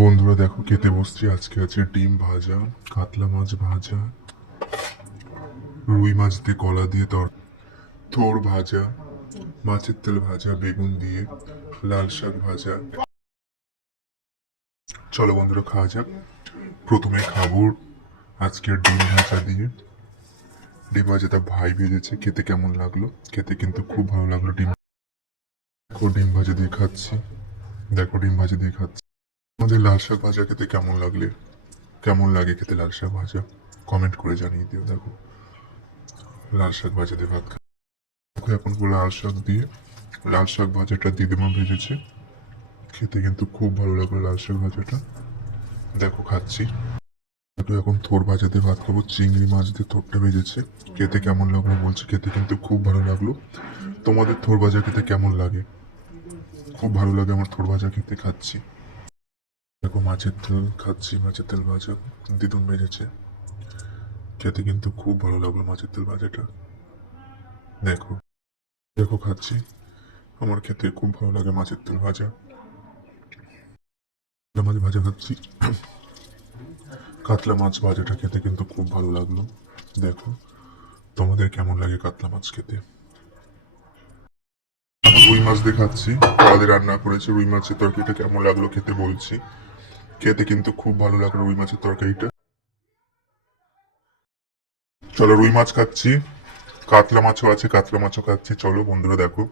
বন্ধুরা দেখো খেতে বসছি। আজকে আছে ডিম ভাজা, কাতলা মাছ ভাজা, রুই মাছ দিয়ে কলা দিয়ে থোড় ভাজা, মাছের তেল ভাজা, বেগুন দিয়ে, লাল শাক ভাজা। চলো বন্ধুরা খাওয়া যাক। প্রথমে খাবো আজকের ডিম ভাজা দিয়ে। ডিম ভাজাটা ভাই ভেজেছে, খেতে কেমন লাগলো? খেতে কিন্তু খুব ভালো লাগলো। ডিম ভাজা দিয়ে খাচ্ছি। দেখো ডিম ভাজা দিয়ে খাচ্ছি। আমাদের লাল শাক ভাজা খেতে কেমন লাগে খেতে লাল শাক ভাজা কমেন্ট করে জানিয়ে দিও। দেখো লাল শাক ভাজা দিয়ে ভাত খাই। এখন লাল শাক ভাজাটা দিদিমা ভেজেছে, খেতে কিন্তু খুব ভালো লাগলো লাল শাক ভাজাটা। দেখো খাচ্ছি। তো এখন থোড় ভাজা দিয়ে ভাত খাবো। চিংড়ি মাছ দিয়ে থোড়টা ভেজেছে, খেতে কেমন লাগলো বলছে। খেতে কিন্তু খুব ভালো লাগলো। তোমাদের থোড় ভাজা খেতে কেমন লাগে? খুব ভালো লাগে আমার থোড় ভাজা খেতে। খাচ্ছি। দেখো মাছের তেল খাচ্ছি, মাছের তেল ভাজা দিদুন ভেজেছে, খেতে কিন্তু খুব ভালো লাগলো মাছের তেল ভাজাটা। দেখো দেখো খাচ্ছি। আমার খেতে খুব ভালো লাগে মাছের তেল ভাজা। মাছ ভাজা খাচ্ছি। কাতলা মাছ ভাজাটা খেতে কিন্তু খুব ভালো লাগলো। দেখো তোমাদের কেমন লাগে কাতলা মাছ খেতে? আমি রুই মাছ দিয়ে খাচ্ছি। দাদি রান্না করেছে রুই মাছের তরকারিটা, কেমন লাগলো খেতে বলছি। খেতে কিন্তু খুব ভালো লাগলো রুই মাছের তরকারিটা। চলো রুই মাছ খাচ্ছি, কাতলা মাছও আছে, কাতলা মাছও খাচ্ছি। চলো বন্ধুরা দেখো